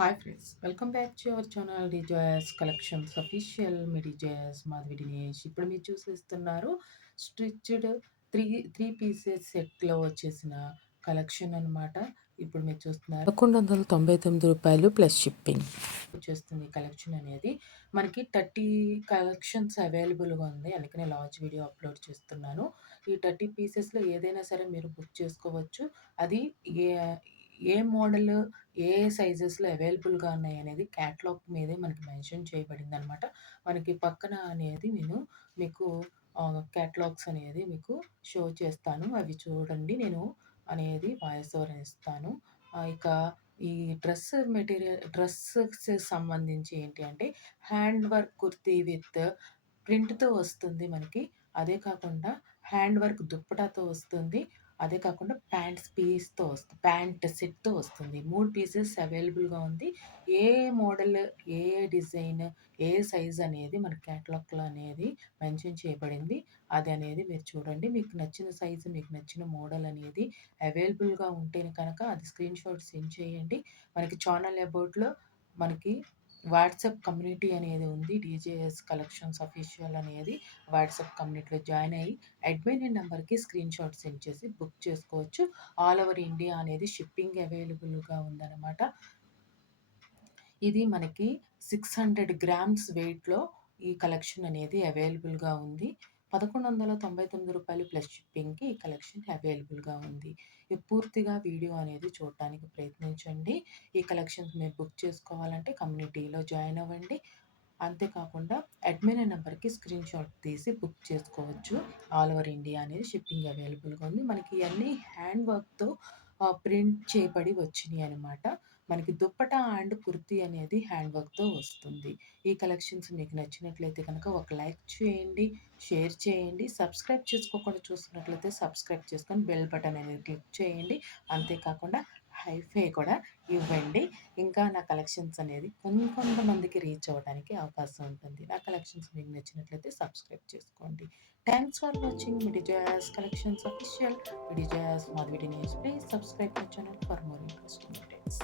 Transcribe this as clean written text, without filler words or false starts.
Hi friends, welcome back to our channel Dijayas collections official. మీ డిజాయస్ మాధవి దినేష్. ఇప్పుడు మీరు చూసేస్తున్నారు స్టిచ్డ్ త్రీ త్రీ పీసెస్ సెట్లో వచ్చేసిన కలెక్షన్ అనమాట. ఇప్పుడు మీరు చూస్తున్నారు రూ. 1199 ప్లస్ షిప్పింగ్. వచ్చేస్తుంది కలెక్షన్ అనేది. మనకి 30 కలెక్షన్స్ అవైలబుల్గా ఉంది, అందుకనే లాంచ్ వీడియో అప్లోడ్ చేస్తున్నాను. ఈ 30 పీసెస్లో ఏదైనా సరే మీరు బుక్ చేసుకోవచ్చు. అది ఏ ఏ మోడల్, ఏ సైజెస్లో అవైలబుల్గా ఉన్నాయి అనేది క్యాటలాగ్ మీదే మనకి మెన్షన్ చేయబడింది అనమాట. మనకి పక్కన అనేది నేను మీకు క్యాటలాగ్స్ అనేది మీకు షో చేస్తాను, అవి చూడండి. నేను అనేది వాయిస్ ఓవర్ ఇస్తాను. ఇక ఈ డ్రెస్సెస్‌కి సంబంధించి ఏంటి అంటే హ్యాండ్ వర్క్ కుర్తీ విత్ ప్రింట్‌తో వస్తుంది మనకి. అదే కాకుండా హ్యాండ్ వర్క్ దుప్పటాతో వస్తుంది. అదే కాకుండా ప్యాంట్ సెట్‌తో వస్తుంది. 3 పీసెస్ అవైలబుల్‌గా ఉంది. ఏ మోడల్, ఏ డిజైన్, ఏ సైజ్ అనేది మన క్యాటలాగ్‌లో అనేది మెన్షన్ చేయబడింది. అది అనేది మీరు చూడండి. మీకు నచ్చిన సైజు, మీకు నచ్చిన మోడల్ అనేది అవైలబుల్‌గా ఉంటేనే కనుక అది స్క్రీన్‌షాట్ సెండ్ చేయండి. మనకి ఛానల్ అబౌట్‌లో మనకి వాట్సాప్ కమ్యూనిటీ అనేది ఉంది. డీజేఎస్ కలెక్షన్స్ అఫీషియల్ అనేది వాట్సాప్ కమ్యూనిటీలో జాయిన్ అయ్యి అడ్మిన్ నంబర్‌కి స్క్రీన్‌షాట్ సెండ్ చేసి బుక్ చేసుకోవచ్చు. ఆల్ ఓవర్ ఇండియా అనేది షిప్పింగ్ అవైలబుల్‌గా ఉందన్నమాట. ఇది మనకి 600 గ్రామ్స్ వెయిట్‌లో ఈ కలెక్షన్ అనేది అవైలబుల్‌గా ఉంది. రూ. 1199 ప్లస్ షిప్పింగ్‌కి ఈ కలెక్షన్ అవైలబుల్‌గా ఉంది. ఈ పూర్తిగా వీడియో అనేది చూడటానికి ప్రయత్నించండి. ఈ కలెక్షన్స్ మీరు బుక్ చేసుకోవాలంటే కమ్యూనిటీలో జాయిన్ అవ్వండి. అంతేకాకుండా అడ్మిన్ నంబర్‌కి స్క్రీన్‌షాట్ తీసి బుక్ చేసుకోవచ్చు. ఆల్ ఓవర్ ఇండియా అనేది షిప్పింగ్ అవైలబుల్‌గా ఉంది. మనకి ఇయన్నీ హ్యాండ్ వర్క్‌తో ప్రింట్ చేయబడి వచ్చినియనమాట. మనకి దుప్పటా అండ్ కుర్తీ అనేది హ్యాండ్ వర్క్‌తో వస్తుంది. ఈ కలెక్షన్స్ మీకు నచ్చినట్లయితే కనుక ఒక లైక్ చేయండి, షేర్ చేయండి. సబ్స్క్రైబ్ చేసుకోకుండా చూస్తున్నట్లయితే సబ్స్క్రైబ్ చేసుకొని బెల్ బటన్ అనేది క్లిక్ చేయండి. అంతేకాకుండా హైఫై కూడా ఇవ్వండి. ఇంకా నా కలెక్షన్స్ అనేది కొంతమందికి రీచ్ అవ్వడానికి అవకాశం ఉంటుంది. నా కలెక్షన్స్ మీకు నచ్చినట్లయితే సబ్స్క్రైబ్ చేసుకోండి. Thanks for watching Vidijas collections official. Vidijas Madhavi Dinesh. Please subscribe my channel for more interesting updates.